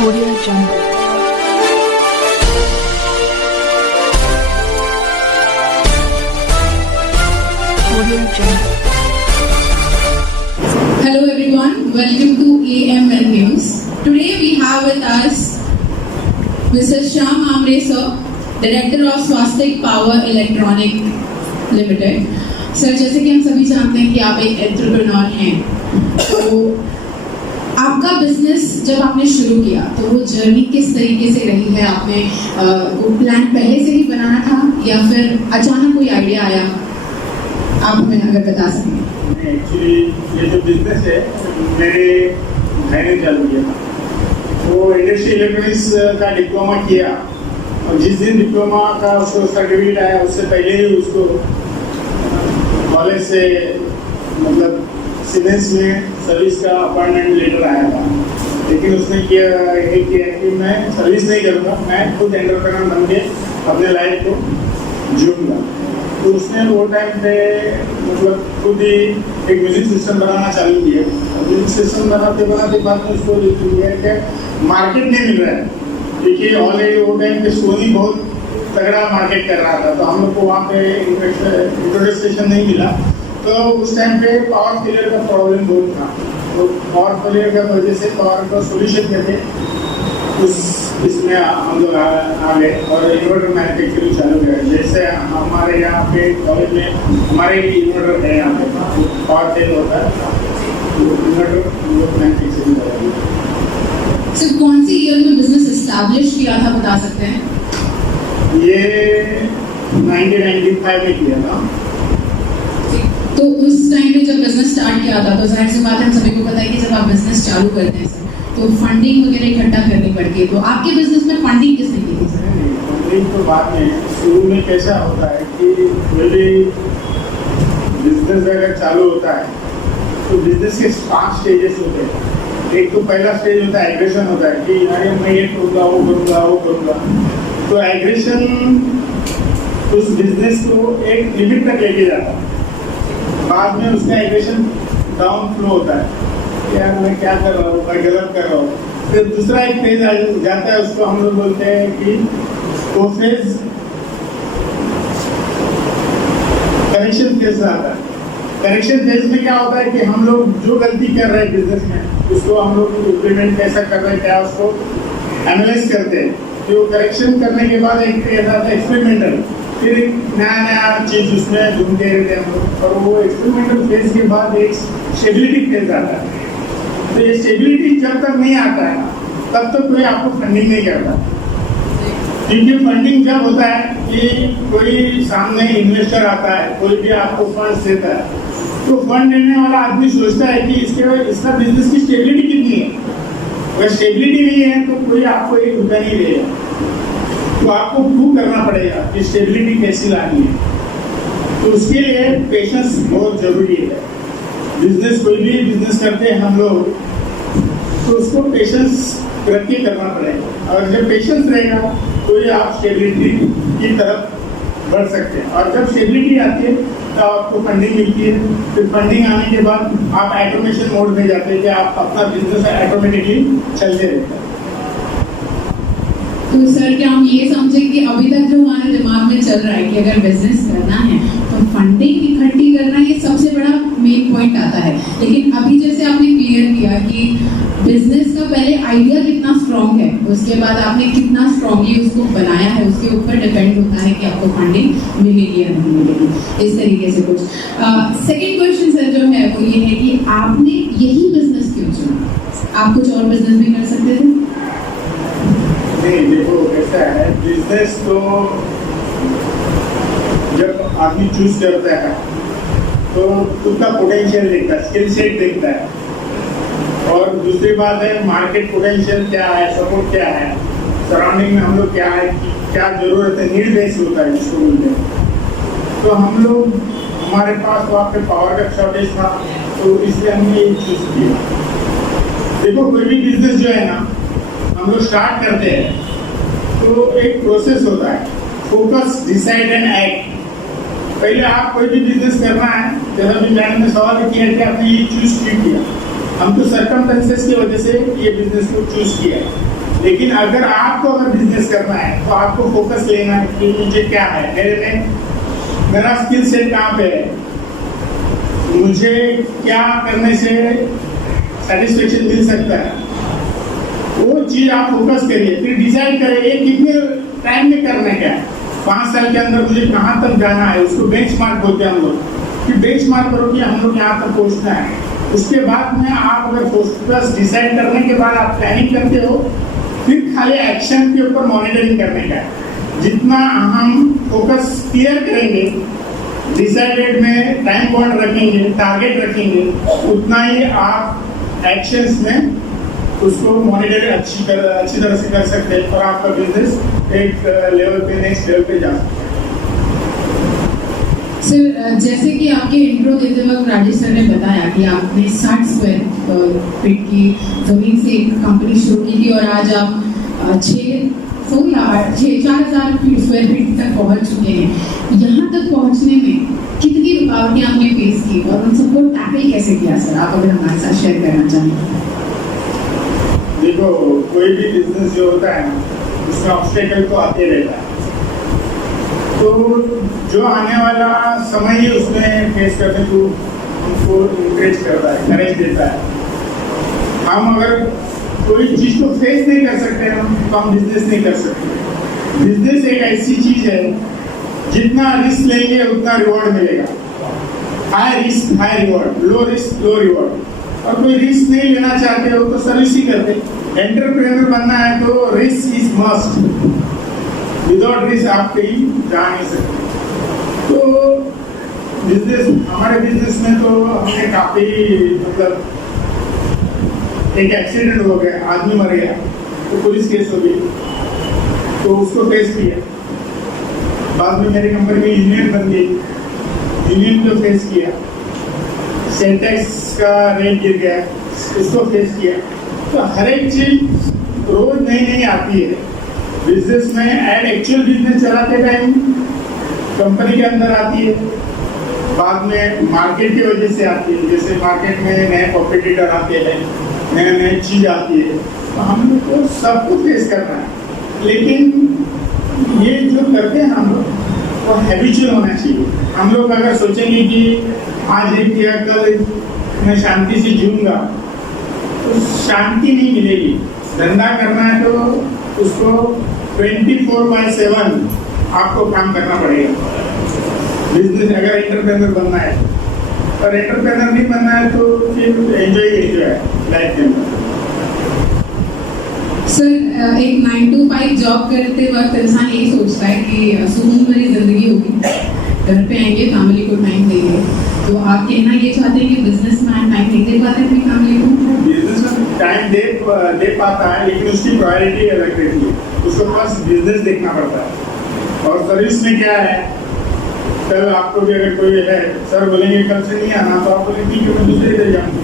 Audio Jungle. Audio Jungle. Hello everyone, welcome to AMN News. Today we have with us Mr. Shyam Amre sir, Director of Swastik Power Electronic Limited. Sir जैसे कि हम सभी जानते हैं कि आप एक एंटरप्रेन्योर हैं, तो आपका बिजनेस जब आपने शुरू किया तो वो जर्नी किस तरीके से रही है? आपने वो प्लान पहले से ही बनाना था या फिर अचानक कोई आइडिया आया? आप हमें अगर बता सकें। एक्चुअली ये जो बिजनेस है मेरे भाई ने चालू किया था। वो इंडस्ट्रियल इलेक्ट्रॉनिक्स का डिप्लोमा किया और जिस दिन डिप्लोमा का उसको सर्टिफिकेट आया उससे पहले ही उसको कॉलेज से मतलब सीमेंस में सर्विस का अपॉइंटमेंट लेटर आया था। लेकिन उसने किया कि मैं सर्विस नहीं करूँगा, मैं खुद एंटरप्रेन्योर बन के अपने लाइफ को जीऊँगा। तो उसने वो टाइम पे मतलब खुद ही एक म्यूजिक सिस्टम बनाना चालू किया। म्यूजिक सिस्टम बनाते बाद में उसको किया कि मार्केट नहीं मिल रहा है, क्योंकि ऑलरेडी वो टाइम पे सोनी बहुत तगड़ा मार्केट कर रहा था, तो हम लोग को वहाँ पे इंट्रोडक्शन नहीं मिला। तो उस टाइम पे पावर फेलियर का प्रॉब्लम बहुत था, तो पावर फेलियर का वजह से पावर का सोल्यूशन करके इसमें हम लोग आ गए और इन्वर्टर मैन्युफैक्चरिंग चालू किया। जैसे हमारे यहाँ पे कॉलेज में हमारे इन्वर्टर है, यहाँ पे पावर फेल होता है तो इन्वर्टर मैन्युफैक्चरिंग करेंगे। सर कौन सी ईयर में बिजनेस एस्टैब्लिश किया था, बता सकते हैं? ये 1995 में किया था। तो उस टाइम पे जब बिजनेस स्टार्ट किया था तो जाहिर सी बात है, हम सभी को पता है कि जब आप बिजनेस चालू करते हैं सर तो फंडिंग वगैरह इकट्ठा करनी पड़ती है। तो आपके बिजनेस में फंडिंग किसने की थी सर? फंडिंग तो बाद में, शुरू में कैसा होता है कि बिजनेस अगर चालू होता है तो बिजनेस के 5 स्टेजेस होते हैं। एक तो पहला स्टेज होता है एग्रेशन होता है कि अरे मैं ये करूँगा वो करूँगा। तो एग्रेशन उस बिजनेस को एक लिमिट तक लेके जाता है। बाद में उसका एग्रेशन डाउन फ्लो होता है, यार मैं क्या कर रहा हूँ, मैं गलत कर रहा हूँ। फिर दूसरा एक फेज आ जाता है, उसको हम लोग बोलते हैं कि वो फेज करेक्शन फेज आता है। करेक्शन फेज में क्या होता है कि हम लोग जो गलती कर रहे हैं बिजनेस में उसको हम लोग इम्प्लीमेंट कैसा कर रहे हैं, क्या उसको एनालाइज करते हैं। तो करेक्शन करने के बाद एक फेज आता है एक्सपेरिमेंटल, फिर एक नया चीज उसमें ढूंढते रहते हैं हम लोग। और वो एक्सपेरिमेंटल फेज के बाद एक स्टेबिलिटी फेज आता है। तो ये स्टेबिलिटी जब तक नहीं आता है तब तक कोई आपको फंडिंग नहीं करता, क्योंकि फंडिंग जब होता है कि कोई सामने इन्वेस्टर आता है, कोई भी आपको फंड देता है, तो फंड देने वाला आदमी सोचता है कि इसका बिजनेस की स्टेबिलिटी कितनी है। अगर स्टेबिलिटी नहीं है तो कोई आपको एक रुपया नहीं देगा। तो आपको प्रूव करना पड़ेगा कि स्टेबिलिटी कैसी लानी है। तो उसके लिए पेशेंस बहुत जरूरी है। बिजनेस कोई भी बिजनेस करते हैं हम लोग तो उसको पेशेंस रख के करना पड़ेगा, और जब पेशेंस रहेगा तो ही आप स्टेबिलिटी की तरफ बढ़ सकते हैं। और जब स्टेबिलिटी आती है तो आपको फंडिंग मिलती है। फिर फंडिंग आने के बाद आप ऑटोमेशन मोड में जाते हैं कि आप अपना बिजनेस ऑटोमेटिकली चलते रहते हैं। तो सर क्या हम ये समझें कि अभी तक जो हमारे दिमाग में चल रहा है कि अगर बिजनेस करना है तो फंडिंग इकट्ठी करना ये सबसे बड़ा मेन पॉइंट आता है, लेकिन अभी जैसे आपने क्लियर किया कि बिजनेस का पहले आइडिया कितना स्ट्रॉन्ग है, उसके बाद आपने कितना स्ट्रॉन्गली उसको बनाया है, उसके ऊपर डिपेंड होता है कि आपको फंडिंग मिलेगी या नहीं मिलेगी। इस तरीके से कुछ सेकेंड क्वेश्चन सर जो है वो ये है कि आपने यही बिजनेस क्यों चुना? आप कुछ और बिजनेस भी कर सकते थे? नहीं, देखो कैसा है, बिजनेस तो जब आदमी चूज करता है तो उसका पोटेंशियल देखता है, स्किल सेट देखता है, और दूसरी बात है मार्केट पोटेंशियल क्या है, सपोर्ट क्या है, सराउंडिंग में हम लोग क्या है, क्या जरूरत है, नीड बेस होता है जिसको बोलते हैं। तो हम लोग हमारे पास वहाँ पे पावर का शॉर्टेज था, तो इसलिए हमने ये चूज किया। देखो कोई भी बिजनेस जो है ना हम लोग स्टार्ट करते हैं तो एक प्रोसेस होता है, फोकस, डिसाइड एंड एक्ट। पहले आप कोई भी बिजनेस करना है, जैसा भी मैडम ने सवाल किया कि आपने ये चूज क्यों किया, हम तो सर्कमस्टेंसेस की वजह से ये बिजनेस को चूज किया है। लेकिन अगर आपको बिजनेस करना है तो आपको फोकस लेना है कि मुझे क्या है, मेरा स्किल सेट कहाँ पे है, मुझे क्या करने से सेटिस्फेक्शन मिल सकता है, वो चीज आप फोकस करिए। फिर डिसाइड करिए कितने टाइम में करना है, क्या 5 साल के अंदर मुझे कहाँ तक जाना है, उसको बेंचमार्क बोलते हैं हम लोग। फिर बेंचमार्क करो कि हम लोग यहाँ तक पहुँचना है। उसके बाद में आप अगर फोकस डिसाइड करने के बाद आप प्लानिंग करते हो, फिर खाली एक्शन के ऊपर मॉनिटरिंग करने का है। जितना हम फोकस क्लियर करेंगे, डिसाइडेड में टाइम बॉन्ड रखेंगे, टारगेट रखेंगे, उतना ही आप एक्शंस में उसको मॉनिटर अच्छी तरह से कर सकते हैं और आपका बिजनेस एक लेवल पे, नेक्स्ट लेवल पे जा सकता है। सर, जैसे कि आपके इंट्रो देते वक्त राजेश सर ने बताया कि आपने 60 स्क्वायर फीट की जमीन से एक कंपनी शुरू की थी और आज आप 4,000 स्क्वायर फीट तक पहुंच चुके हैं। यहाँ तक पहुंचने में कितनी रुकावटें आपने फेस की और उन सबको टैकल कैसे किया सर, आप अगर हमारे साथ शेयर करना चाहें? देखो, कोई भी बिजनेस जो होता है ना, उसका ऑब्स्टेकल तो आते रहता है, तो जो आने वाला समय ही उसमें फेस करने को हमको इंकरेज करता है, करेज देता है। हम अगर कोई चीज को फेस नहीं कर सकते तो हम बिजनेस नहीं कर सकते। बिजनेस एक ऐसी चीज है, जितना रिस्क लेंगे उतना रिवॉर्ड मिलेगा। High risk high reward, low risk लो रिवॉर्ड। और कोई रिस्क नहीं लेना चाहते हो तो सर्विस ही करते। एंटरप्रेन्योर बनना है तो risk is must, without risk आप कहीं जा नहीं सकते। तो बिजनेस, हमारे बिजनेस में तो हमने काफी मतलब एक एक्सीडेंट हो गया, आदमी मर गया तो पुलिस केस हो गई, तो उसको फेस किया। बाद में मेरी कंपनी में यूनियन बन गई, यूनियन को फेस किया। सेंटेक्स का रेट गिर गया, इसको फेस किया। तो हर एक चीज रोज नई नई आती है बिजनेस में। एंड एक्चुअल बिजनेस चलाते टाइम कंपनी के अंदर आती है, बाद में मार्केट की वजह से आती है। जैसे मार्केट में नए कॉम्पिटिटर आते हैं, नए नए चीज आती है, तो हम लोग को सबको फेस करना है। लेकिन ये जो करते हैं हम लोग, वो हैबिचुअल होना चाहिए। हम लोग अगर सोचेंगे कि आज एक किया कल मैं शांति से जीऊंगा, तो शांति नहीं मिलेगी। धंधा करना है तो उसको 24/7 आपको काम करना पड़ेगा। बिजनेस अगर एंटरप्रेन्योर बनना है, और एंटरप्रेन्योर नहीं बनना है तो फिर एंजॉय है लाइफ के अंदर। सर, एक 9 to 5 जॉब करते वक्त इंसान यही सोचता है कि सुकून भरी जिंदगी होगी, घर पे आएंगे, फैमिली को टाइम देंगे। तो आप कहना ये चाहते हैं कि बिजनेसमैन टाइम नहीं दे पाते अपनी फैमिली को? बिजनेसमैन टाइम दे पाता है, लेकिन उसकी प्रायोरिटी अलग रहती है। उसको फर्स्ट बिजनेस देखना पड़ता है। और सर्विस में क्या है, कल आपको भी अगर कोई है, सर बोलेंगे कल से नहीं आना, तो आप बोलेंगे ठीक है मैं दूसरे इधर जाऊंगी।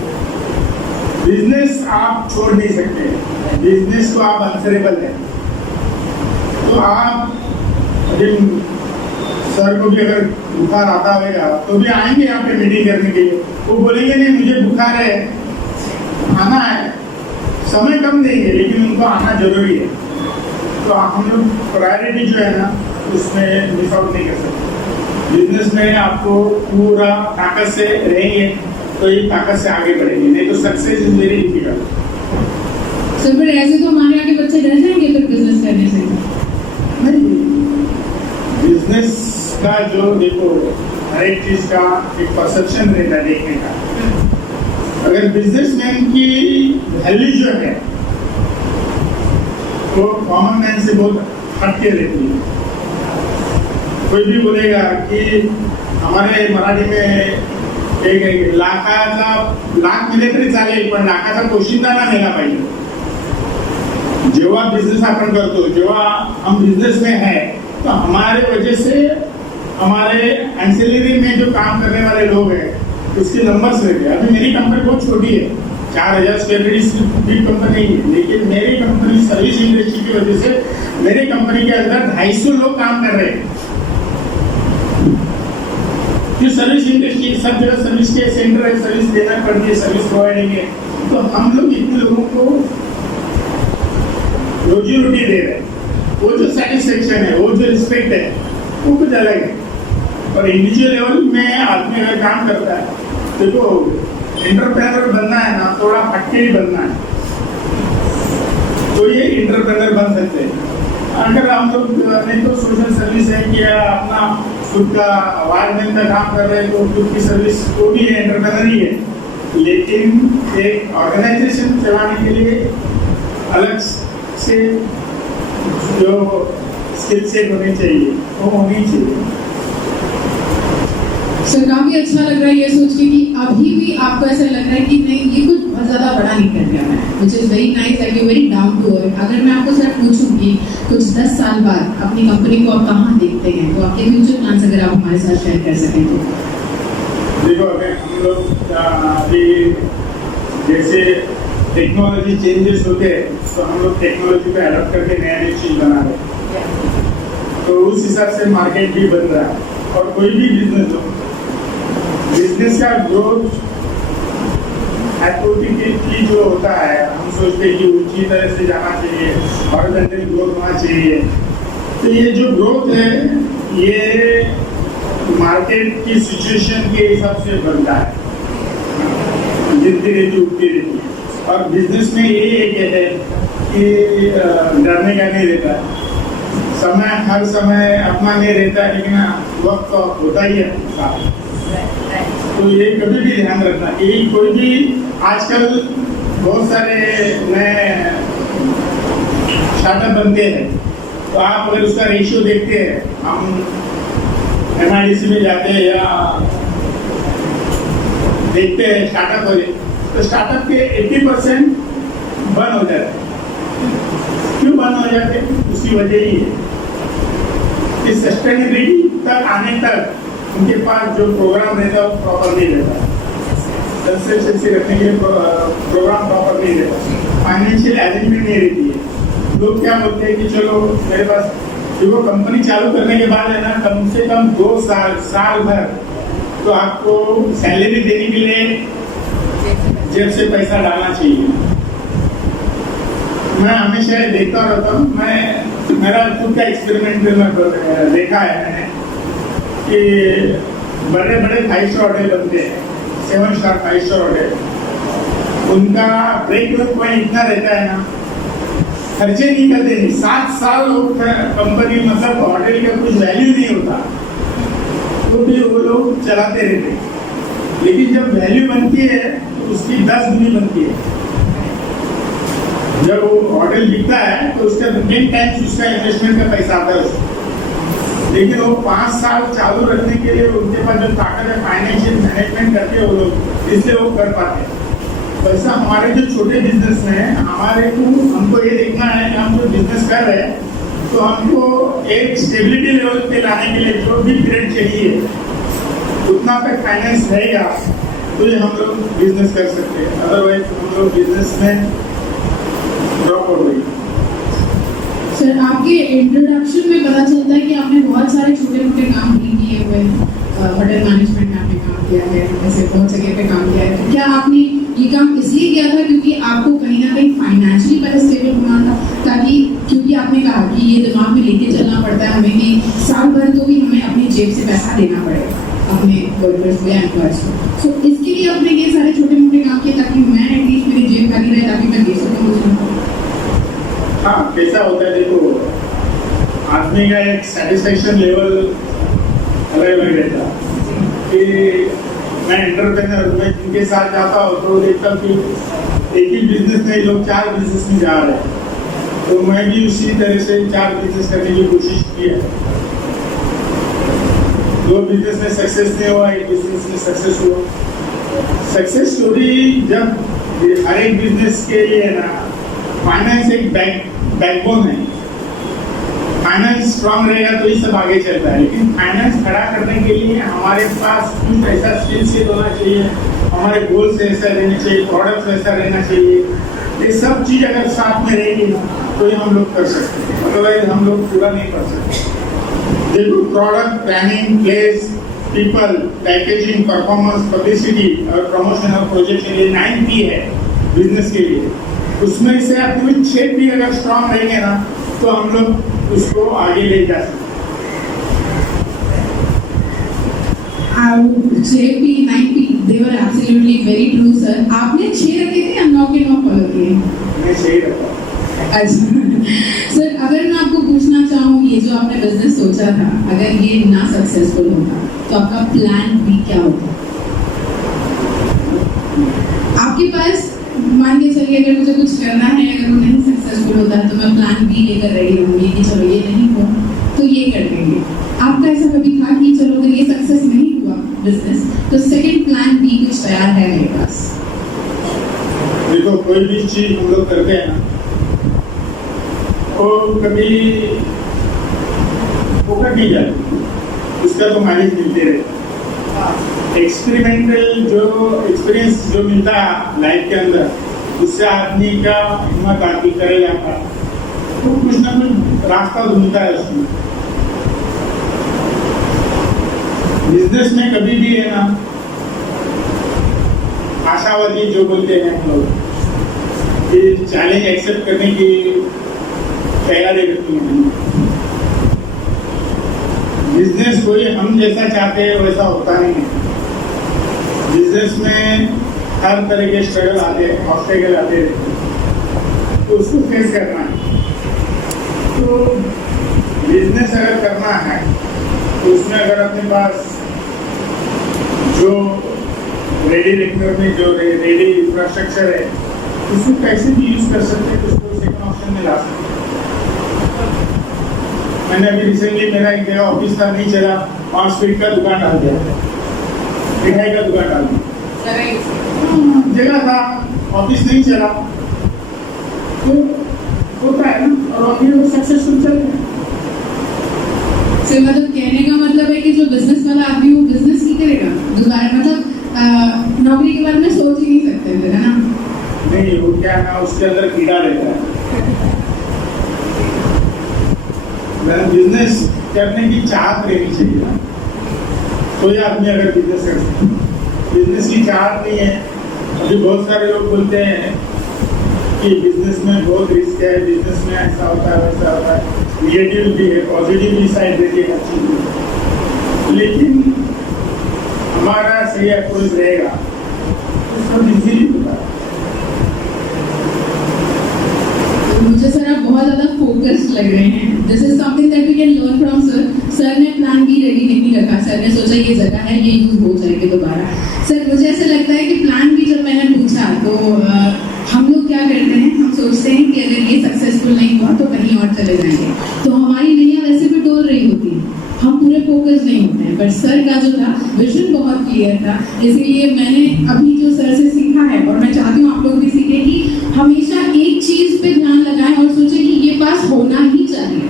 बिजनेस आप छोड़ नहीं सकते, बिजनेस को आप आंसरेबल है। तो आप सर को भी अगर बुखार आता होगा तो भी आएंगे यहाँ पे मीटिंग करने के लिए। वो बोलेंगे नहीं मुझे बुखार है, आना है, समय कम देंगे लेकिन उनको आना जरूरी है। तो हम लोग प्रायोरिटी जो है ना, उसमें मिस आउट नहीं कर सकते। बिजनेस में आपको पूरा ताकत से रहेंगे तो ये ताकत से आगे बढ़ेंगे, नहीं तो success is very difficult. Sir, फिर ऐसे तो हमारे यहाँ के बच्चे डर जाएंगे फिर बिजनेस करने से? नहीं, बिजनेस का जो देखो, हर एक चीज का एक परसेप्शन रहता है देखने का। अगर बिजनेसमैन की वैल्यू जो है वो कॉमन मैन से बहुत हटके रहती है। कोई भी बोलेगा कि हमारे मराठी में एक लाखाचा लाख मिले तरी चालेल, पण लाखाचा पोशिंदा ना नेला पाहिजे। जेव्हा बिजनेस आपण करतो, जेव्हा हम बिजनेस में है, तो हमारे वजह से हमारे एंसिलरी में जो काम करने वाले लोग हैं उसके नंबर्स रहते हैं। अभी मेरी कंपनी बहुत छोटी है, 4000 स्क्वायर फीट की कंपनी नहीं है, लेकिन मेरी कंपनी सर्विस इंडस्ट्री की वजह से मेरी कंपनी के अंदर 250 लोग काम कर रहे हैं। जो सर्विस इंडस्ट्री सब जगह सर्विस के सेंटर है, सर्विस देना पड़ती है, सर्विस प्रोवाइडिंग है। तो हम लोग इतने लोगों रोजी रोटी दे रहे हैं, वो जो सेटिस्फेक्शन है, वो जो रिस्पेक्ट है, वो कुछ अलग है। और इंडिविजुअल लेवल में आदमी अगर काम करता है, देखो एंटरप्रेन्योर बनना है ना, थोड़ा हटके ही बनना है, तो ये एंटरप्रेन्योर बन सकते हैं। अगर हम लोग नहीं तो सोशल सर्विस है कि अपना खुद का वायरमैन का काम कर रहे हैं, तो खुद की सर्विस वो भी एंटरप्रेन्योर ही है। लेकिन एक ऑर्गेनाइजेशन चलाने के लिए अलग से जो स्किल सेट होनी चाहिए वो होनी चाहिए। सर काफी अच्छा लग रहा है ये सोच के कि अभी भी आपको ऐसा लग रहा है कि नहीं ये कुछ बहुत ज्यादा बड़ा नहीं कर रहा है, which is very nice that you very down to earth. अगर मैं आपको सर पूछूं कि कुछ 10 साल बाद अपनी कंपनी को आप कहाँ देखते हैं, तो आपके फ्यूचर प्लान्स अगर आप हमारे साथ शेयर कर सकें तो। देखो अगर हम लोग अभी जैसे टेक्नोलॉजी चेंजेस होते हैं, तो हम लोग टेक्नोलॉजी को अडॉप्ट करके नया नई चीज बना रहे हैं, तो उस हिसाब से मार्केट भी बन रहा है। और कोई भी बिजनेस हो, बिजनेस का ग्रोथ हाइपोथेटिकली जो होता है, हम सोचते हैं कि ऊंची तरह से जाना चाहिए, हॉरिजॉन्टल ग्रोथ होना चाहिए। तो ये जो ग्रोथ है ये मार्केट की सिचुएशन के हिसाब से बनता है, गिरती रहती उठती रहती है। और बिजनेस में ये एक है कि डरने का नहीं रहता है, समय हर समय अपना नहीं रहता है, लेकिन वक्त तो होता ही है। तो ये कभी भी ध्यान रखना कि कोई भी आजकल बहुत सारे नए स्टार्टअप बनते हैं, तो आप अगर उसका रेशियो देखते हैं, हम MIDC में जाते हैं या देखते हैं स्टार्टअप वाले, तो स्टार्टअप के 80% बंद हो जाते हैं। क्यों बंद हो जाते हैं? उसकी वजह ही है कि सस्टेनेबिलिटी तक आने तक उनके पास जो प्रोग्राम रहता है वो प्रॉपर नहीं रहता, कंसिस्टेंसी रखने के लिए प्रोग्राम प्रॉपर नहीं रहता, फाइनेंशियल अरेंजमेंट नहीं रहती है। लोग क्या बोलते हैं कि चलो मेरे पास, देखो कंपनी चालू करने के बाद है ना, कम से कम 2 साल भर तो आपको सैलरी देने के लिए जेब से पैसा डालना चाहिए। मैं हमेशा देखता रहता हूँ, मैं मेरा खुद का एक्सपेरिमेंट में देखा है मैंने कि बड़े बड़े 5 स्टार होटल बनते हैं, 7 स्टार 5 स्टार होटल, उनका ब्रेक इवन पॉइंट इतना रहता है ना, खर्चे नहीं करते नहीं। 7 साल लोग कंपनी मतलब होटल का कुछ वैल्यू नहीं होता, तो भी वो लोग चलाते रहते। लेकिन जब वैल्यू बनती है तो उसकी 10 गुनी बनती है। जब वो होटल बिकता है तो उसका 10 टाइम्स उसका इन्वेस्टमेंट का पैसा आता है उसको। लेकिन वो 5 साल चालू रखने के लिए उनके पास जो ताकत है, फाइनेंशियल मैनेजमेंट करके वो लोग, इसलिए वो कर पाते हैं। वैसा हमारे जो छोटे बिजनेस हैं, हमारे को हमको ये देखना है कि हम जो बिजनेस कर रहे हैं, तो हमको एक स्टेबिलिटी लेवल पे लाने के लिए जो भी पीरियड चाहिए उतना तक फाइनेंस रहेगा, तो ये हम लोग बिजनेस कर सकते हैं। अदरवाइज हम लोग बिजनेस में ड्रॉप हो गई। सर आपके इंट्रोडक्शन में पता चलता है कि आपने बहुत सारे छोटे मोटे काम भी किए हुए हैं, होटल मैनेजमेंट में आपने काम किया है, ऐसे बहुत जगह पे काम किया है। क्या आपने ये काम इसलिए किया था क्योंकि आपको कहीं ना कहीं फाइनेंशियली पहले स्टेबल होना था, ताकि क्योंकि आपने कहा कि ये दिमाग में लेके चलना पड़ता है हमें कि साल भर तो भी हमें अपनी जेब से पैसा देना पड़ेगा अपने वर्कर्स को या एम्प्लॉयर्स को, सो इसके लिए आपने ये सारे छोटे मोटे काम किए ताकि मैं एटलीस्ट मेरी जेब खाली रहे, ताकि मैं दे सकूँ। हाँ, कैसा होता है, देखो आदमी का एक सेटिस्फेक्शन लेवल अलग अलग रहता है। कि मैं एंटरप्रेन्योर में जिनके साथ जाता हूँ तो देखता हूँ कि एक ही बिजनेस में लोग 4 बिजनेस में जा रहे हैं, तो मैं भी उसी तरह से 4 बिजनेस करने की कोशिश की है। 2 बिजनेस में सक्सेस नहीं हुआ, एक बिजनेस में सक्सेस हुआ। सक्सेस स्टोरी जब हर एक बिजनेस के लिए ना, फाइनेंस एक बैकबोन है। फाइनेंस स्ट्रांग रहेगा तो ये सब आगे चलता है, लेकिन फाइनेंस खड़ा करने के लिए हमारे पास कुछ ऐसा स्किल सेट होना चाहिए, हमारे गोल्स ऐसा रहने चाहिए, प्रोडक्ट्स ऐसा रहना चाहिए। ये सब चीज अगर साथ में रहेगी तो ये हम लोग कर सकते हैं, अदरवाइज हम लोग पूरा नहीं कर सकते। देखो product, planning, place, people, packaging, performance, publicity और प्रमोशन और प्रोजेक्शन, ये 9 P है बिजनेस के लिए। उसमें से अपनी शेप भी अगर स्ट्रांग रहेंगे ना तो हम लोग उसको आगे ले जा सकते हैं। JP 9P, they were absolutely very true, sir. आपने 6 रखे थे या 9 के 9 फॉलो किए? मैं सही रखा। अच्छा सर, अगर मैं आपको पूछना चाहूँ, ये जो आपने बिजनेस सोचा था, अगर ये ना सक्सेसफुल होता तो आपका प्लान बी क्या होता? आपके पास मान के चलिए अगर मुझे कुछ करना है, अगर वो नहीं सक्सेसफुल होता तो मैं प्लान बी लेकर रेडी रहूंगी कि चलो ये नहीं हुआ तो ये कर देंगे। आपका ऐसा कभी था कि चलो अगर ये सक्सेस नहीं हुआ बिजनेस तो सेकंड प्लान बी कुछ तैयार है मेरे पास? देखो, कोई भी चीज हम लोग करते हैं ना, वो कभी फोकट नहीं जाती, उसका तो माइलेज मिलते रहता। एक्सपेरिमेंटल जो एक्सपीरियंस जो मिलता है लाइफ के अंदर, उससे आदमी का हिम्मत आती करे जाता है, तो कुछ ना कुछ रास्ता ढूंढता है उसमें। बिजनेस में कभी भी है ना, आशावादी जो बोलते हैं हम लोग, कि चैलेंज एक्सेप्ट करने की तैयारी रखती है। बिजनेस कोई हम जैसा चाहते हैं वैसा होता नहीं है। बिजनेस में हर तरह के स्ट्रगल आते हैं, ऑब्स्टेकल आते रहते हैं, तो उसको फेस करना है। तो बिजनेस अगर करना है तो उसमें अगर अपने पास जो रेडी रेकनर में जो रेडी इंफ्रास्ट्रक्चर है, उसको कैसे भी यूज कर सकते हैं, उसको सेकंड ऑप्शन में ला सकते हैं। मैंने अभी रिसेंटली मेरा एक जगह ऑफिस था, नहीं चला, 5 फीट का दुकान डाल दिया, मिठाई का दुकान डाल दिया। जगह था, ऑफिस नहीं चला, तो होता है ना, और अभी वो सक्सेसफुल चल रहा है। सर मतलब कहने का मतलब है कि जो बिजनेस वाला आदमी वो बिजनेस ही करेगा दोबारा, मतलब नौकरी के बारे में सोच ही नहीं सकते थे, है ना? नहीं, वो क्या है ना, उसके अंदर कीड़ा रहता है। बिजनेस करने की चाहत रहनी चाहिए ना, कोई आदमी अगर बिजनेस कर सकता है। बिजनेस की चाहत नहीं है। अभी बहुत सारे लोग बोलते हैं कि बिजनेस में बहुत रिस्क है, बिजनेस में ऐसा होता है वैसा होता है, निगेटिव भी है, पॉजिटिव भी साइड रहती है अच्छी भी। लेकिन हमारा सही अप्रोच रहेगा तो सब इजीली होता है। मुझे सर आप बहुत ज्यादा फोकस्ड लग रहे हैं। This is something that we can learn from sir. Sir ने प्लान बी रेडी नहीं रखा, सर ने सोचा ये जगह है, ये यूज हो जाएगी दोबारा। सर मुझे ऐसा लगता है कि प्लान बी जब मैंने पूछा तो हम लोग क्या करते हैं, हम सोचते हैं कि अगर ये सक्सेसफुल नहीं हुआ तो कहीं और चले जाएंगे, तो हमारी नैया वैसे भी डोल रही होती है, हम पूरे फोकस नहीं होते हैं। पर सर का जो था विजन बहुत क्लियर था, इसीलिए मैंने अभी जो सर से सीखा है और मैं चाहती हूँ आप लोग भी सीखें कि हमेशा एक चीज पे ध्यान लगाएं और सोचें कि ये पास होना ही चाहिए।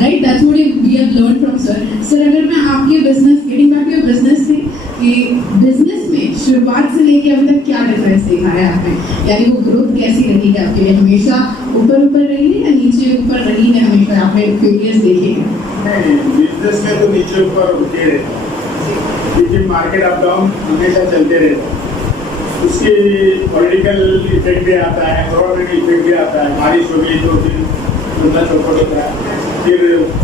Right, that's what we have learn from sir. Sir अगर मैं आपके business, getting back to your business में, कि बिजनेस में शुरुआत से लेके अभी तक क्या डिफरेंस देखा है आपने, यानी वो ग्रोथ कैसी रही है आपके लिए? हमेशा ऊपर ऊपर रही है या नीचे ऊपर रही है? हमेशा आपने फेलियर्स देखे हैं? नहीं, बिजनेस में तो नीचे ऊपर होते रहता है, लेकिन मार्केट अप डाउन हमेशा चलते रहता है। उसके पॉलिटिकल इफेक्ट भी आता है, गवर्नमेंट इफेक्ट भी आता है। बारिश हो गई तो फिर धंधा चौपट होता है, फिर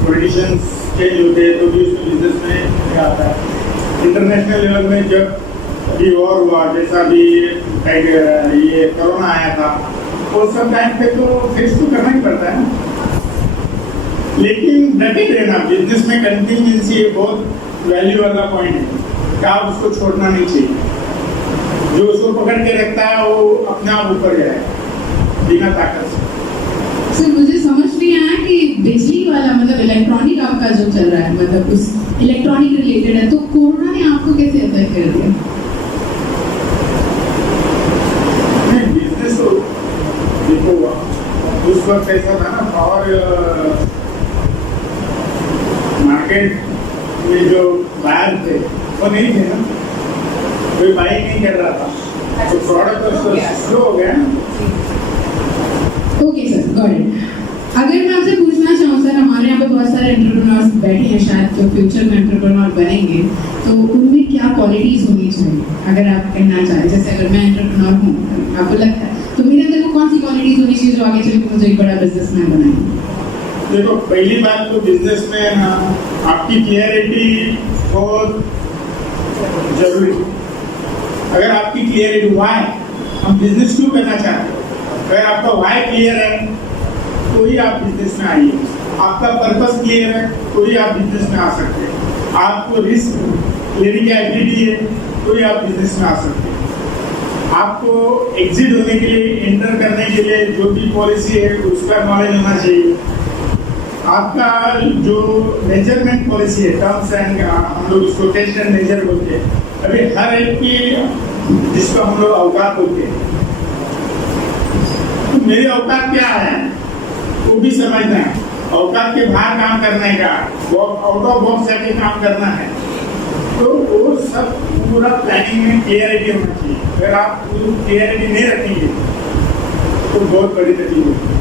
पॉलिटिशियंस चेंज होते हैं तो भी उसमें बिजनेस में आता है। इंटरनेशनल लेवल में जब अभी और हुआ, जैसा भी ये कोरोना आया था, वो सब टाइम पे तो फेस तो करना ही पड़ता है ना। लेकिन डटे रहना, बिजनेस में कंटिन्यूंसी बहुत वैल्यू वाला पॉइंट है कि आप उसको छोड़ना नहीं चाहिए। जो उसको पकड़ के रखता है वो अपने आप ऊपर जाएगा बिना ताकत से। सर मुझे समझ नहीं आया कि बिजली वाला मतलब इलेक्ट्रॉनिक आपका जो चल रहा है, मतलब उस इलेक्ट्रॉनिक रिलेटेड है, तो कोरोना ने आपको कैसे अफेक्ट कर दिया? नहीं, बिजनेस तो देखो उस वक्त ऐसा था ना, पावर मार्केट में जो बायर थे वो नहीं थे ना, कोई बाई नहीं कर रहा था, तो प्रोडक्ट स्लो हो गया ना। Okay sir, got it. अगर मैं आपसे पूछना चाहूँ सर, हमारे यहाँ पे बहुत सारे एंटरप्रेन्योर्स बैठे हैं शायद जो फ्यूचर में एंटरप्रेन्योर बनेंगे, तो उनमें क्या क्वालिटीज होनी चाहिए अगर आप कहना चाहें? जैसे अगर मैं एंटरप्रेन्योर हूँ, आपको लगता है तो मेरे अंदर वो कौन सी क्वालिटीज होनी चाहिए जो आगे चल के मुझे एक बड़ा बिजनेसमैन बनाए? देखो, पहली बात तो बिजनेस में आपकी क्लियरिटी बहुत जरूरी है। अगर आपकी क्लियरिटी वाई, हम बिजनेस क्यों करना चाहते हैं, अगर आपका वाई क्लियर है तो ही आप बिजनेस में आइए। आपका पर्पस क्लियर है तो ही आप बिजनेस में आ सकते हैं। आपको रिस्क लेने की एबिलिटी है तो ही आप बिजनेस में आ सकते हैं। आपको एग्जिट होने के लिए, एंटर करने के लिए जो भी पॉलिसी है उसका नॉलेज होना चाहिए। आपका जो मेजरमेंट पॉलिसी है, टर्म्स एंड हम लोग उसको टेस्ट एंड मेजर बोलते हैं। अभी हर एक की जिसको हम लोग औकात बोलते हैं, तो मेरी औकात क्या है वो भी समझना है। औकात के बाहर काम करने का, आउट ऑफ बॉक्स जाके काम करना है, तो वो सब पूरा प्लानिंग में क्लियरिटी होना चाहिए। अगर आप क्लियरिटी नहीं रखेंगे तो बहुत बड़ी तकलीफ होगी।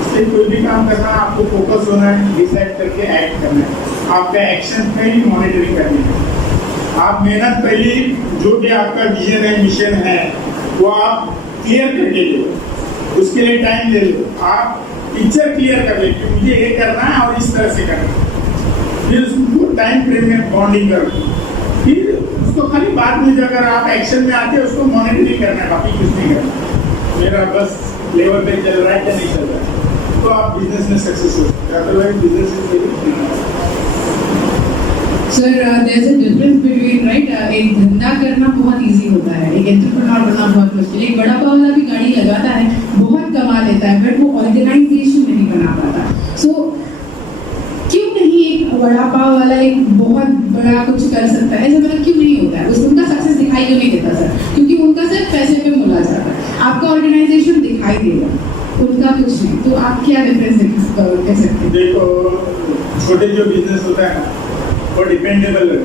इसलिए कोई भी काम करना है, आपको फोकस होना है, डिसाइड करके एक्ट करना है। आपका एक्शन पे ही मॉनिटरिंग करनी है। आप मेहनत पहले, जो भी आपका विजन है, मिशन है, वो आप क्लियर करके लो, उसके लिए टाइम ले लो। आप पिक्चर क्लियर कर ले कि मुझे ये करना है और इस तरह से करना है। फिर उसको टाइम फ्रेम में बॉन्डिंग करो। फिर उसको खाली बाद में अगर आप एक्शन में आते हैं उसको मॉनिटरिंग करना है, बाकी कुछ नहीं करना। मेरा बस लेवल पे चल रहा है क्या नहीं चल रहा है, तो आप बिजनेस में सक्सेस हो सकते हैं। Otherwise business is sir, there is a difference between, right, एक धंधा करना बहुत इजी होता है, एक एंटरप्रेन्योर बनना बहुत मुश्किल है। एक बड़ा पाव वाला भी गाड़ी लगाता है, बहुत कमा लेता है, बट वो ऑर्गेनाइजेशन नहीं बना पाता। सो क्यों नहीं एक बड़ा पाव वाला एक बहुत बड़ा कुछ कर सकता है? ऐसा मतलब क्यों नहीं होता है? उनका सक्सेस दिखाई क्यों नहीं देता सर? क्योंकि उनका सिर्फ पैसे पे मुला जाता है, आपका ऑर्गेनाइजेशन दिखाई देगा, उनका कुछ नहीं। तो आप क्या डिफरेंस कह सकते हैं? देखो, छोटे जो बिजनेस होता है ना, वो डिपेंडेबल है,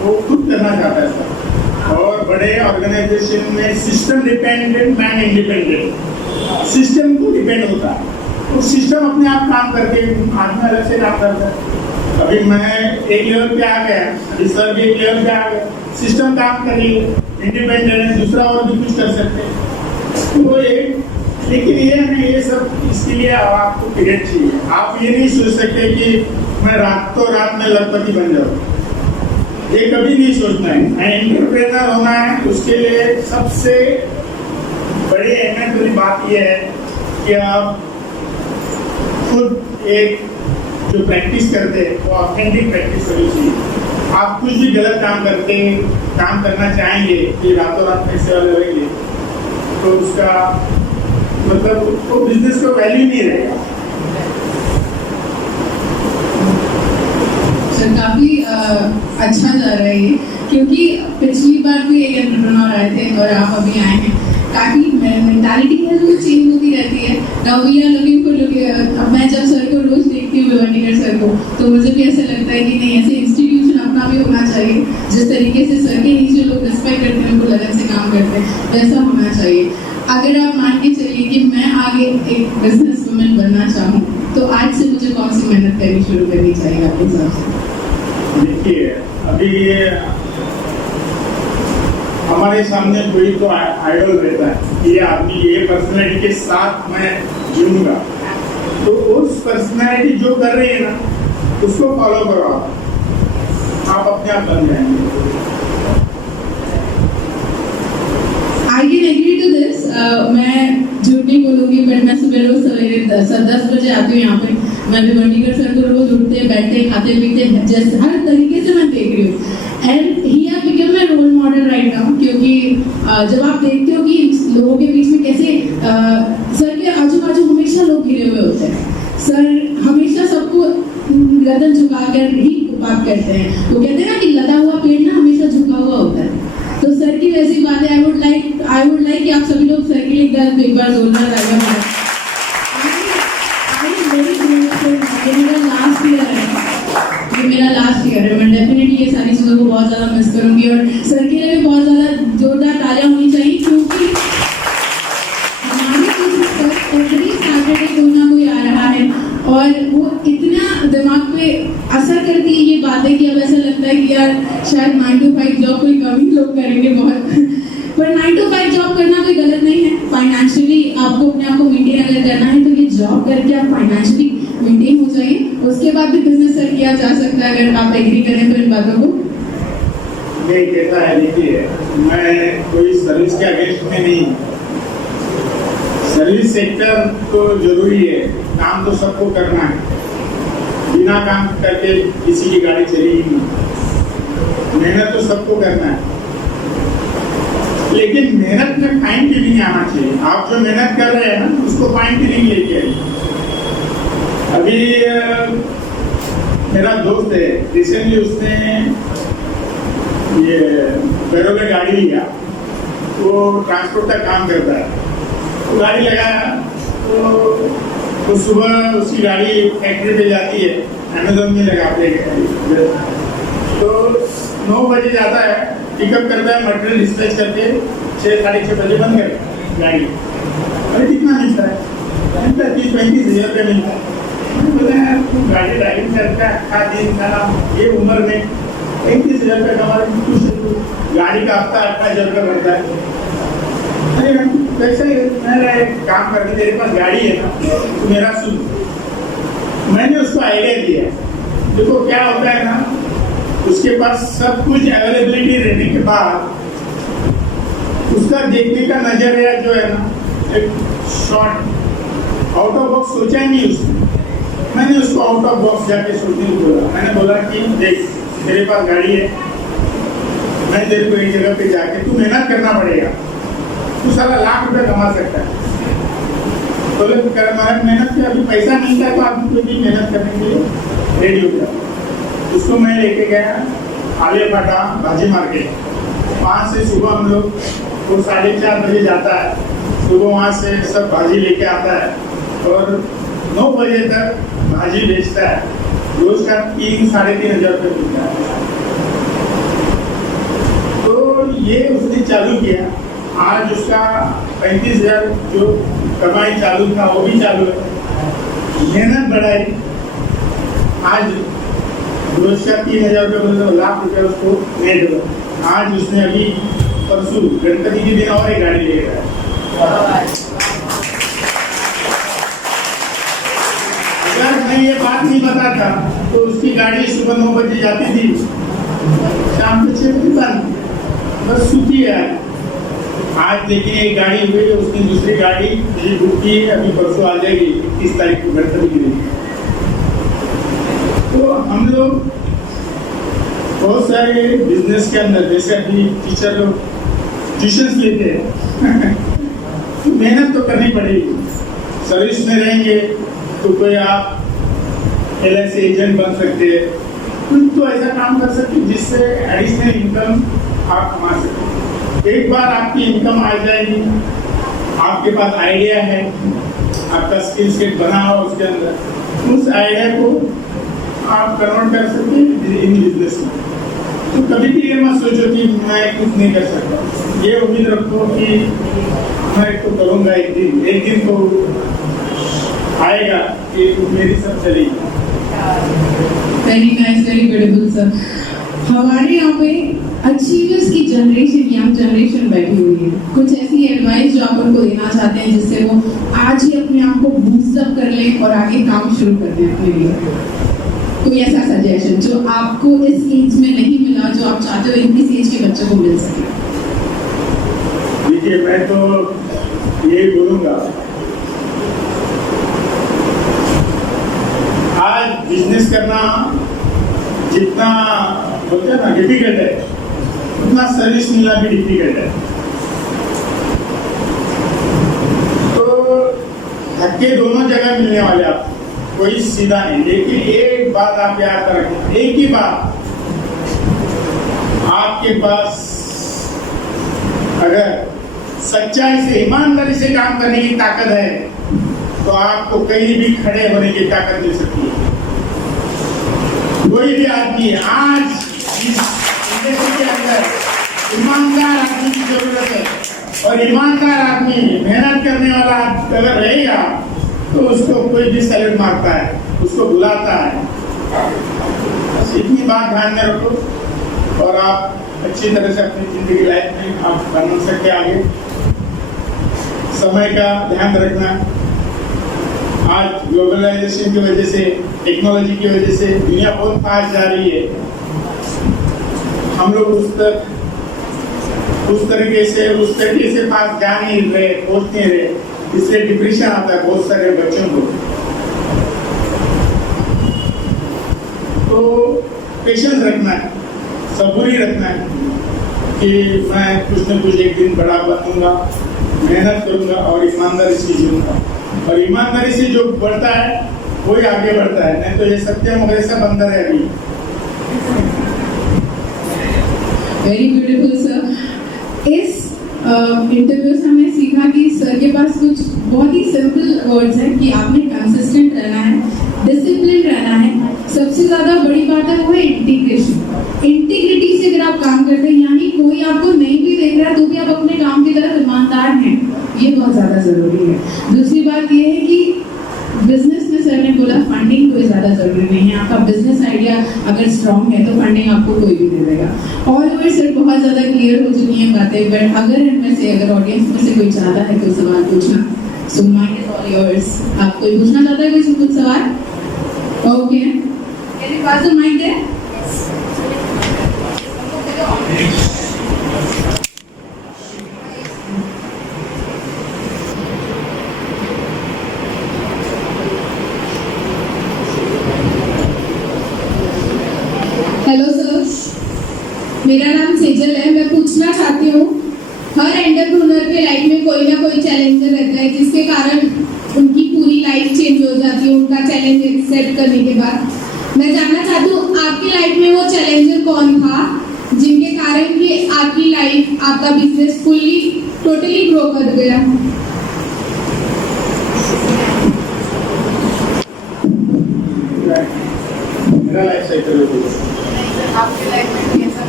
वो खुद करना चाहता है सर। और बड़े ऑर्गेनाइजेशन में system dependent, man independent. System को डिपेंड होता है, तो सिस्टम अपने आप काम करके आदमी अलग से काम करता है। अभी मैं एक लेवल पे आ गया, अभी सर भी एक लेवल पे आ गया, सिस्टम काम करिए, इंडिपेंडेंट है, दूसरा और भी कुछ कर सकते हैं। तो वो एक, लेकिन ये नहीं, ये सब इसके लिए आपको पीरियड चाहिए। आप ये नहीं सोच सकते कि मैं रातों रात में लखपति बन जाऊँ, ये कभी नहीं सोचना है। एंटरप्रेन्योर होना है, उसके लिए सबसे बड़ी अहमियत वाली बात यह है कि आप खुद एक जो प्रैक्टिस करते हैं वो ऑथेंटिक प्रैक्टिस करनी चाहिए। आप कुछ भी गलत काम करना चाहेंगे कि रातों रात पैसे वाले रहेंगे, तो उसका मतलब वो बिजनेस को वैल्यू नहीं रहेगा। सर, काफी अच्छा जा रहा है ये, क्योंकि पिछली बार भी एक एंटरप्रेन्योर आए थे और आप अभी आए हैं। काफी मेंटालिटी है जो चेंज होती रहती है। Now we are looking for, अब मैं जब सर को रोज देखती हूँ, भिवंडीकर सर को, तो मुझे भी ऐसा लगता है कि नहीं, ऐसे इंस्टीट्यूशन अपना भी होना चाहिए। जिस तरीके से सर के नीचे लोग रिस्पेक्ट करते हैं, उनको लगन से काम करते हैं, वैसा होना चाहिए। अगर आप मान के चलिए कि मैं आगे एक बिजनेस वुमेन बनना चाहूँ, तो आज से मुझे कौन सी मेहनत करनी शुरू करनी चाहिए आपके हिसाब से? देखिए, अभी हमारे सामने कोई तो आइडल रहता है कि ये आदमी, ये पर्सनैलिटी के साथ मैं जुड़ूंगा, तो उस पर्सनैलिटी जो कर रही है ना, उसको फॉलो करो, आप अपने आप बन जाएंगे। I can agree to this. मैं झूठ नहीं बोलूंगी, बट मैं सुबह रोज सवेरे 10 बजे आती हूँ यहाँ पे। मैं भिवंडीकर सर को रोज उठते बैठते खाते पीते जैसे हर तरीके से मैं देख रही हूँ। And he have become my role model right now, क्योंकि जब आप देखते हो कि लोगों के बीच में कैसे सर के आजू बाजू हमेशा लोग घिरे हुए होते हैं। सर हमेशा सबको गर्दन झुकाकर ही बात करते हैं। वो कहते हैं ना कि लदा हुआ पेड़ ना हमेशा झुका हुआ होता है। तो सर की वैसी बात है। आई वुड लाइक कि आप सभी लोग सर के लिए एक बार जोरदार तालियां बजाएं। मेरा लास्ट ईयर है, मैं डेफिनेटली ये सारी चीज़ों को बहुत ज़्यादा मिस करूंगी, और सर के लिए भी बहुत ज़्यादा जोरदार तालियां होनी चाहिए, क्योंकि हमारे एवरी सैटरडे कोई ना कोई आ रहा है और वो इतना दिमाग पे असर करती है ये बातें कि अब ऐसा लगता है कि यार शायद 9 to 5 जॉब कोई कम ही लोग करेंगे बहुत। पर 9 to 5 जॉब करना कोई गलत नहीं है। फाइनेंशियली आपको अपने आप को मेंटेन अगर करना है तो ये जॉब करके आप फाइनेंशियली मेंटेन हो जाइए, उसके बाद भी बिजनेस सेट किया जा सकता है अगर आप एग्री करें तो इन बातों को। ये कहता है, देखिए मैं कोई सर्विस के अगेंस्ट में नहीं, सर्विस सेक्टर तो जरूरी है, काम तो सबको करना है, बिना काम करके किसी की गाड़ी चलेगी नहीं, मेहनत तो सबको करना है, लेकिन मेहनत में फाइन ट्यूनिंग आना चाहिए। आप जो मेहनत कर रहे हैं ना उसको फाइन ट्यूनिंग लेके आइए। अभी मेरा दोस्त है, रिसेंटली उसने ये बैरोले गाड़ी लिया, वो ट्रांसपोर्ट का काम करता है, तो गाड़ी लगाया तो सुबह उसकी गाड़ी फैक्ट्री पे जाती है, अमेजोन में लगाते हैं, तो 9 बजे जाता है, पिकअप करता है, मटेरियल डिस्पैच करके 6 साढ़े 6 बजे बंद करता गाड़ी। अरे कितना मिलता है? 30-35 हज़ार रुपये मिलता है। मैंने बोला यार तू गाड़ी ड्राइविंग करता है, अच्छा दिन का ये उम्र में 35 हज़ार रुपये कमा रहे, कुछ गाड़ी का हफ्ता 18 हज़ार रुपये बढ़ता है। अरे कैसे? मेरा एक काम करके तेरे पास गाड़ी है ना, तो मेरा सुन। मैंने उसको आइडिया दिया, देखो क्या होता है ना, उसके पास सब कुछ अवेलेबिलिटी रहने के बाद उसका देखने का नजरिया जो है ना, एक शॉर्ट आउट ऑफ बॉक्स सोचा ही नहीं उसने। मैंने उसको आउट ऑफ बॉक्स जाके सोचने को बोला। मैंने बोला कि देख तेरे पास गाड़ी है, मैं तेरे को एक जगह पे जाके तू मेहनत करना पड़ेगा, तू सारा लाख रुपए कमा सकता है। बोले मेहनत के अभी पैसा मिलता है तो आदमी को भी मेहनत करने के लिए रेडी हो जाता। उसको मैं लेके गया आलिया फाटा भाजी मार्केट, 5 से सुबह हम लोग, वो 4:30 बजे जाता है, सुबह वहाँ से सब भाजी लेके आता है और 9 बजे तक भाजी बेचता है। रोज का 3-3.5 हज़ार रुपये मिलता है। तो ये उसने चालू किया, आज उसका 35,000 जो कमाई चालू था वो भी चालू है, मेहनत बढ़ाई, आज रोज का 3,000 रुपये मतलब लाख रुपये उसको नेट हुआ। आज उसने अभी परसों गणपति के दिन और एक गाड़ी ले गया। अगर मैं ये बात नहीं बताता तो उसकी गाड़ी सुबह 9 बजे जाती थी, शाम को 6 बजे बंद, बस सूती है। आज देखिए एक गाड़ी हुई, उसने दूसरी गाड़ी बुक की है, अभी परसों आ जाएगी 31 तारीख को गणपति के दिन। तो हम लोग बहुत सारे बिजनेस के अंदर, जैसे अभी टीचर लोग ट्यूशन लेते हैं तो मेहनत तो करनी पड़ेगी। सर्विस में रहेंगे तो कोई आप LIC एजेंट बन सकते हैं, कुछ तो ऐसा काम कर सकते हैं जिससे एडिशनल इनकम आप कमा सकते। एक बार आपकी इनकम आ जाएगी, आपके पास आइडिया है, आपका स्किल सेट बना हो उसके अंदर, उस आइडिया को आप कन्वर्ट कर सकते हैं इन बिजनेस में। तो कभी भी ये मत सोचो कि मैं कुछ नहीं कर सकता, ये उम्मीद रखो कि मैं तो करूँगा, एक दिन तो आएगा कि मेरी सब चलेगी। Very nice, very beautiful sir. हमारे यहाँ पे अचीवर्स की जनरेशन, यंग जनरेशन बैठी हुई है, कुछ ऐसी एडवाइस जो आप उनको देना चाहते हैं जिससे वो आज ही अपने आप को बूस्टअप कर लें और आगे काम शुरू कर दें अपने लिए? कोई ऐसा सजेशन जो आपको इस एज में नहीं मिला, जो आप चाहते हो इस एज के बच्चों को मिल सके? देखिए मैं तो यही बोलूँगा, आज बिजनेस करना जितना बोलते हैं ना डिफिकल्ट है, उतना सर्विस मिलना भी डिफिकल्ट है। तो धक्के दोनों जगह मिलने वाले आपको, कोई सीधा नहीं। लेकिन एक बात आप याद रखें, एक ही बात, आपके पास अगर सच्चाई से, ईमानदारी से काम करने की ताकत है तो आपको कहीं भी खड़े होने की ताकत मिल सकती है। कोई भी आदमी आज इस इंडस्ट्री के अंदर ईमानदार आदमी की जरूरत है, और ईमानदार आदमी, मेहनत करने वाला अगर रहेगा तो उसको कोई भी सैल्यूट मारता है, उसको बुलाता है। बस इतनी बात ध्यान में रखो और आप अच्छी तरह से अपनी जिंदगी लाइफ में आप बन सकते आगे। समय का ध्यान रखना। आज ग्लोबलाइजेशन की वजह से, टेक्नोलॉजी की वजह से दुनिया बहुत फास्ट जा रही है। हम लोग उस तरीके से फास्ट जा नहीं रहे, पहुंच नहीं रहे, इससे डिप्रेशन आता है बहुत सारे बच्चों को। तो पेशेंस रखना है, सबूरी रखना है कि मैं कुछ न कुछ एक दिन बड़ा बनूंगा, मेहनत करूंगा और ईमानदारी से जीऊंगा। और ईमानदारी से जो बढ़ता है वही आगे बढ़ता है, नहीं तो ये सत्यम वैसा बंदर है अभी। Very beautiful sir. इस इंटरव्यू से हमने सीखा कि सर के पास कुछ बहुत ही सिंपल वर्ड्स हैं कि आपने कंसिस्टेंट रहना है, डिसिप्लिन रहना है। सबसे ज्यादा बड़ी बात है वो है इंटीग्रेशन। इंटीग्रिटी से अगर आप काम करते हैं, यानी कोई आपको नहीं भी देख रहा है तो भी आप अपने काम की तरफ ईमानदार हैं, ये बहुत ज्यादा जरूरी है। दूसरी बात ये है कि बिजनेस में सर ने बोला फंडिंग कोई ज्यादा जरूरी नहीं है। आपका बिजनेस आइडिया अगर स्ट्रांग है तो फंडिंग आपको कोई भी दे देगा। ऑल ओवर सर बहुत ज्यादा क्लियर हो चुकी हैं बातें, बट अगर इनमें से अगर ऑडियंस में से कोई चाहता है कोई सवाल पूछना, so mic is all yours. आप कोई पूछना चाहता है कोई कुछ सवाल? Okay, can you pass the mic there? Hello sir, मेरा नाम सेजल है। मैं पूछना चाहती हूँ, हर एंटरप्रेन्योर के लाइफ में कोई ना कोई चैलेंजर रहता है जिसके कारण उनकी पूरी लाइफ चेंज हो जाती है उनका चैलेंज एक्सेप्ट करने के बाद। मैं जानना चाहती हूँ आपकी लाइफ में वो चैलेंजर कौन था जिनके कारण कि आपकी लाइफ, आपका बिजनेस फुल्ली टोटली ग्रो कर गया? मेरा लाइफ साइकिल आपकी लाइफ में कैसा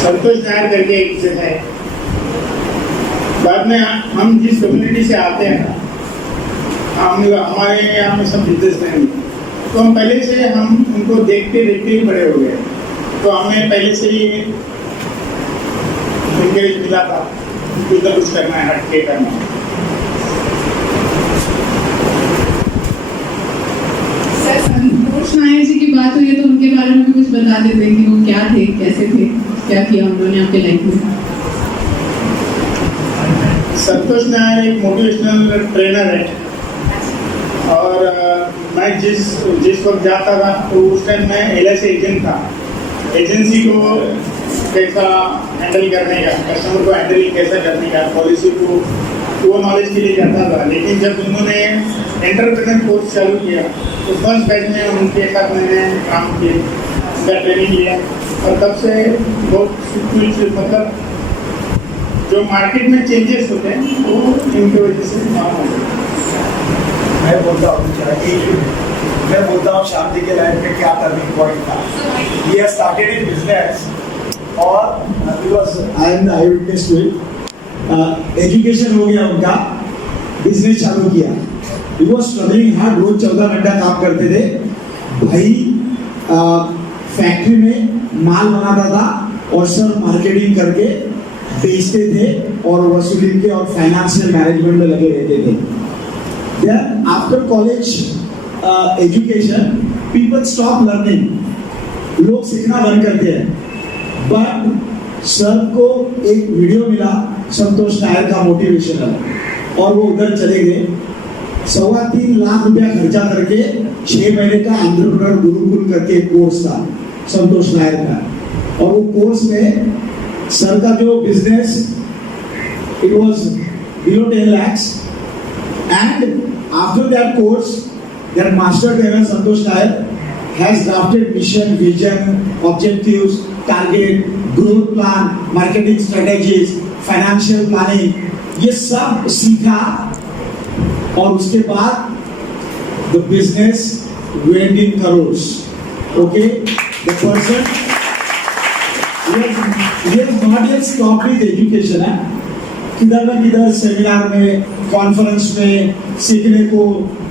संतोष नायर करके एक जगह है। बाद में हम जिस कम्युनिटी से आते हैं ना, हमारे यहाँ में सब बिजनेसमैन, तो हम पहले से हम उनको देखते देखते ही बड़े हो गए। तो हमें पहले से ही एनकरेज मिला था कुछ ना कुछ करना है, हट के करना है। संतोष नायर जी की बात हुई है तो उनके बारे में भी कुछ बता देते हैं कि वो क्या थे, कैसे थे, क्या किया उन्होंने आपके लाइफ में? संतोष नायर एक मोटिवेशनल ट्रेनर है और मैं जिस वक्त जाता था तो उस टाइम मैं LIC एजेंट था। एजेंसी को कैसा हैंडल करने का, कस्टमर को हैंडल कैसा करने का, पॉलिसी को, वो नॉलेज के लिए जाता था। लेकिन जब उन्होंने एंटरप्रेन्योर कोर्स चालू किया तो फर्स्ट बैच में उनके साथ मैंने काम किया, उनका ट्रेनिंग लिया और तब से बहुत कुछ, मतलब जो मार्केट में चेंजेस होते हैं वो इनकी वजह से काम हो गया। मैं बोलता हूँ श्याम जी के लाइफ में क्या टर्निंग पॉइंट था। He has started in business और I am I witness to it. Education हो गया उनका, बिजनेस चालू किया। He was struggling hard, रोज 14 घंटा काम करते थे भाई। फैक्ट्री में माल बनाता था और सर मार्केटिंग करके बेचते थे और वसूली के और फाइनेंशियल मैनेजमेंट में लगे रहते थे। Then after college education, people stop learning, लोग सीखना बंद करते हैं। बट सर को एक वीडियो मिला संतोष नायर का मोटिवेशनल और वो उधर चले गए। 3.25 लाख रुपया खर्चा करके 6 महीने का एंटरप्रेन्योर गुरुकुल करके कोर्स था संतोष नायर का। और वो कोर्स में सर का जो business, it was below 10 lakhs and after that course their master trainer Santosh Nair has drafted mission, vision, objectives, target, growth plan, marketing strategies, financial planning, ये सब सीखा और उसके बाद the business went in crores. Okay, the person he has not yet stopped his education. किधर न किधर seminar में, कॉन्फ्रेंस में सीखने को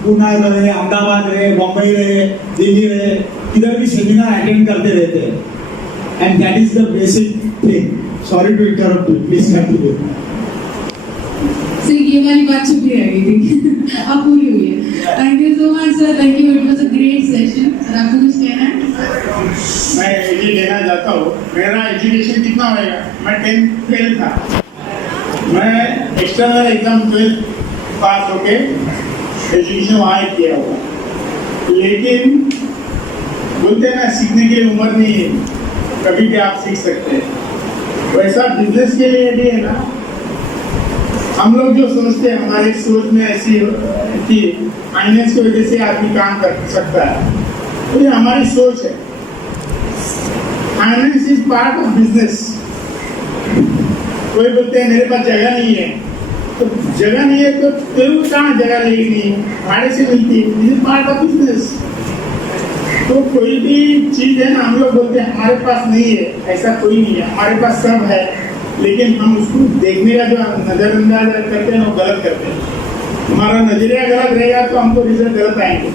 पुणे रहे, अहमदाबाद रहे, मुंबई रहे, दिल्ली रहे, किधर भी सेमिनार अटेंड करते रहते हैं। And that is the basic thing. Sorry to interrupt you, please continue. Sir ये वाली बात छुपी रह गई थी अब पूरी हुई है। Thank you so much sir, thank you, it was a great session. Sir आपको कुछ कहना है? मैं ये कहना चाहता हूँ, मेरा एजुकेशन कितना होएगा, मैं 10th था, मैं एक्सटर्नल एग्जाम 12th पास होके एजुकेशन वहाँ किया हुआ। लेकिन बोलते हैं ना, सीखने की उम्र नहीं है, कभी भी आप सीख सकते हैं। वैसा बिजनेस के लिए भी है ना, हम लोग जो सोचते हैं, हमारी सोच में ऐसी कि फाइनेंस की वजह से आदमी काम कर सकता है, तो ये हमारी सोच है। Finance is part of business. कोई बोलते हैं मेरे पास जगह नहीं है, तो जगह नहीं है तो तेरे कहाँ जगह लेगी, नहीं भाड़े से मिलती है, this is part of business. तो कोई भी चीज है ना, हम लोग बोलते हैं हमारे पास नहीं है, ऐसा कोई नहीं है, हमारे पास सब है, लेकिन हम उसको देखने का जो नजरअंदाज करते हैं वो गलत करते हैं। हमारा नजरिया गलत रहेगा तो हमको रिजल्ट गलत आएंगे।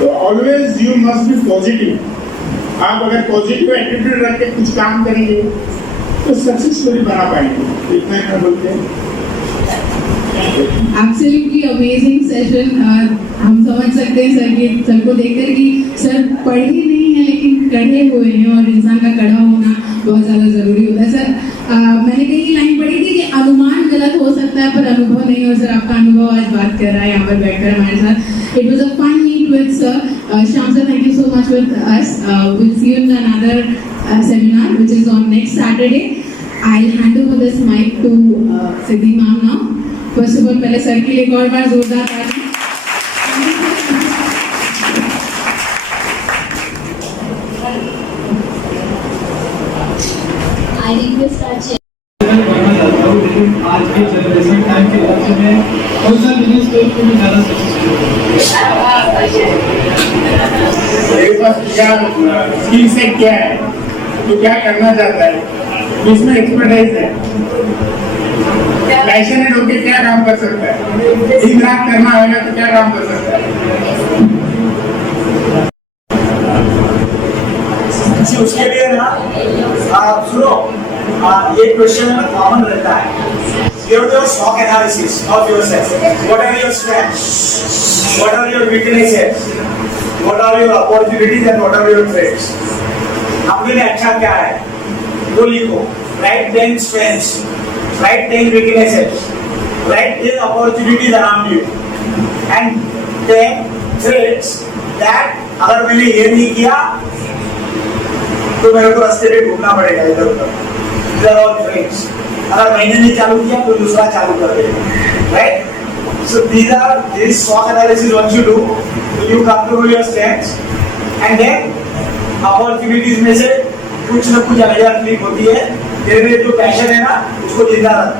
तो always you must be positive. आप अगर पॉजिटिव एटीट्यूड रख के कुछ काम करेंगे तो सक्सेस स्टोरी बना पाएंगे। इतना ही मैं बोलते हैं। Absolutely amazing session। हम समझ सकते हैं सर कि सर को देखकर कि सर पढ़े नहीं है लेकिन कड़े हुए हैं, और इंसान का कड़ा होना बहुत ज़्यादा ज़रूरी होता है। सर मैंने कहीं लाइन पढ़ी थी कि अनुमान गलत हो सकता है पर अनुभव नहीं, और सर आपका अनुभव आज बात कर रहा है यहाँ पर बैठकर हमारे साथ। It was a fun meet with sir. Shyam sir, thank you so much with us. Will see you in another seminar which is on next Saturday. I'll hand over this mic to Siddhi ma'am now. First of all, पहले sir के लिए एक और बार जोरदार ताली। I request our chair. आज के generation time के बच्चे में कौन सा बिजनेस को भी ज़्यादा सक्सेसफुल मेरे पास क्या स्किल सेट क्या है, तो क्या करना चाहता है, इसमें एक्सपर्टाइज है, पैशनेट होकर क्या काम कर सकता है, दिन रात करना होगा तो क्या काम कर सकता है। उसके लिए ना सुनो, ये क्वेश्चन कॉमन रहता है। You have to do a SWOT analysis of yourself. What are your strengths? What are your weaknesses? What are your opportunities and what are your threats? आपके लिए अच्छा क्या है वो लिखो। Write 10 strengths, write 10 weaknesses, write 10 opportunities around you, and 10 threats that अगर मैंने ये नहीं किया तो मेरे को रास्ते पे घूमना पड़ेगा इधर उधर। These are all threats. अगर मैंने नहीं चालू किया तो दूसरा चालू कर देगा, right? So this SWOT analysis once you do, you come to know your strengths, and then opportunities में से कुछ न कुछ नजर क्लिक होती है। तेरे जो पैशन है ना उसको जिंदा रख।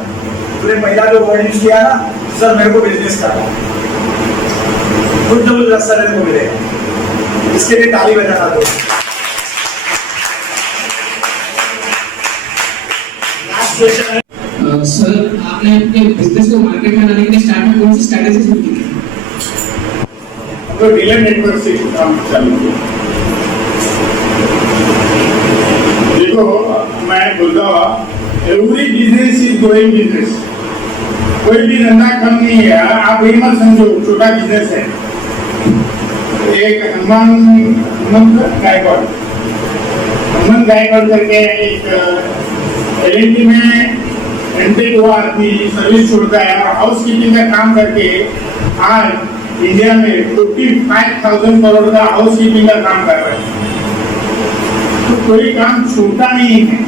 तूने पहला जो वर्ड यूज किया ना, सर मेरे को बिजनेस करना, कुछ न कुछ रास्ता तेरे को मिलेगा। इसके लिए ताली बजाना दो। सर आपने अपने बिजनेस को मार्केट में लाने के लिए स्टार्ट में कौन सी स्ट्रैटेजी शुरू की थी? तो डीलर नेटवर्क से काम चालू किया। देखो मैं बोलता हूँ, every business is going business. कोई भी धंधा कम नहीं है। आप ये मत समझो छोटा बिजनेस है। एक हनुमान गायकवाड़ करके एक एलएनटी में एंट्री हुआ आदमी, सर्विस छोड़ता है और हाउस कीपिंग का काम करके आज इंडिया में 55,000 करोड़ का हाउस कीपिंग का काम कर रहा है। तो कोई काम छोटा नहीं है,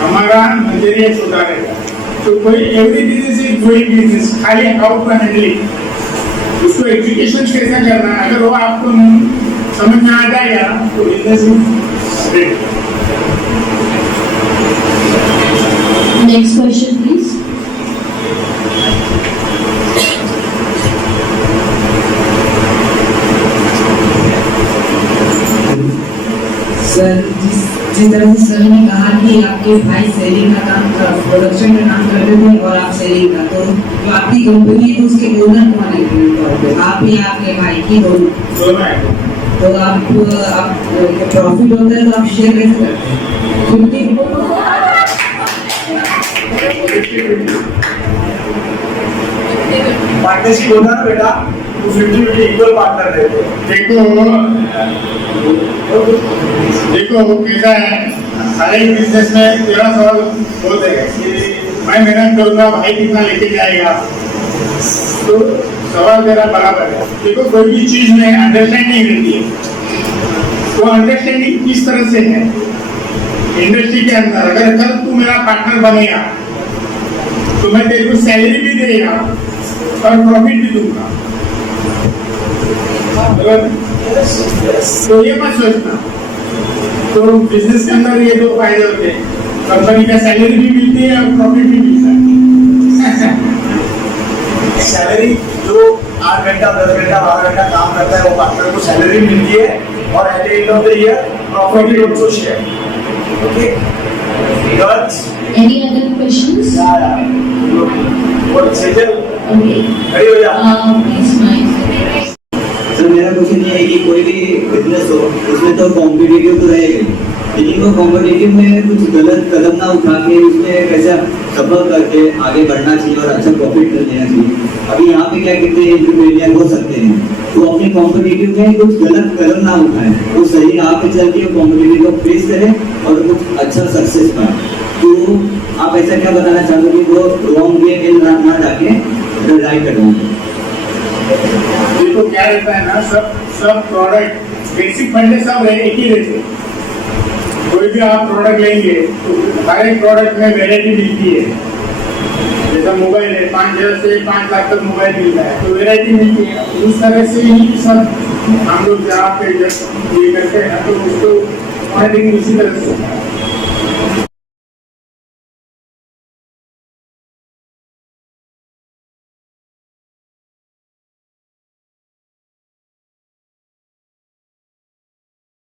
हमारा नजरिया छोटा रहेगा। तो कोई every business is going business, खाली हाउ टू हैंडल उसको एजुकेशन कैसा करना है, अगर वो आपको समझ में आ जाएगा तो business. Next question, please. Sir जिस जिस तरह से सर ने कहा कि आपके भाई सेलिंग का काम प्रोडक्शन का काम करते थे और आप सेलिंग का, तो जो आपकी कंपनी है तो उसके ओनर कौन है? आप या आपके भाई की दोनों? तो आप प्रॉफिट होता है तो आप शेयर कैसे करते हैं? पार्टनरशिप होता ना बेटा, तो 50-50 इक्वल पार्टनर रहते देखो कैसा है, हर एक बिजनेस में तेरा सवाल होता है कि मैं मेहनत करूंगा, भाई कितना लेके जाएगा, तो सवाल तेरा बराबर है। देखो कोई भी चीज में अंडरस्टैंडिंग रहती है, तो अंडरस्टैंडिंग किस तरह से है इंडस्ट्री के अंदर। अगर कल तू मेरा पार्टनर बनेगा तो मैं तेरे को सैलरी भी देगा और प्रॉफिट भी दूंगा, तो ये मत सोचना। तो बिजनेस के अंदर ये दो फायदे होते हैं, कंपनी का सैलरी भी मिलती है और प्रॉफिट भी मिलता है। सैलरी जो 8 घंटा 10 घंटा 12 घंटा काम करता है वो पार्टनर को सैलरी मिलती है, और at the end of the year profit also share. Okay girls, Any other questions? what settle Okay. खड़ी हो जा। Please smile. सर मेरा क्वेश्चन ये है कि कोई भी बिजनेस हो उसमें तो कॉम्पिटिटिव तो रहेगा, लेकिन वो कॉम्पिटिटिव में कुछ गलत कदम ना उठा के उसमें कैसा सफल करके आगे बढ़ना चाहिए और अच्छा प्रॉफिट कर लेना चाहिए। अभी यहाँ पे क्या कितने एंटरप्रेन्योर हो सकते हैं, वो अपने कॉम्पिटिटिव में कुछ गलत कदम ना उठाए, वो सही राह पे चल के कॉम्पिटिटिव को फेस करे और कुछ अच्छा सक्सेस पाए। तो आप ऐसा क्या बताना चाहते हो कि वो रॉन्ग वे में ना जाके राइट करवाएं? देखो क्या रहता है ना, सब प्रोडक्ट बेसिक फंडे सब एक ही रहते हैं। कोई भी आप प्रोडक्ट लेंगे तो हर एक प्रोडक्ट में वेरायटी मिलती है। जैसा मोबाइल है, 5,000 से 5 लाख तक मोबाइल मिलता है, तो वेरायटी मिलती है। उस तरह से ही सब हम लोग जहाँ पे ये करते हैं तो उसको मार्केटिंग उसी तरह से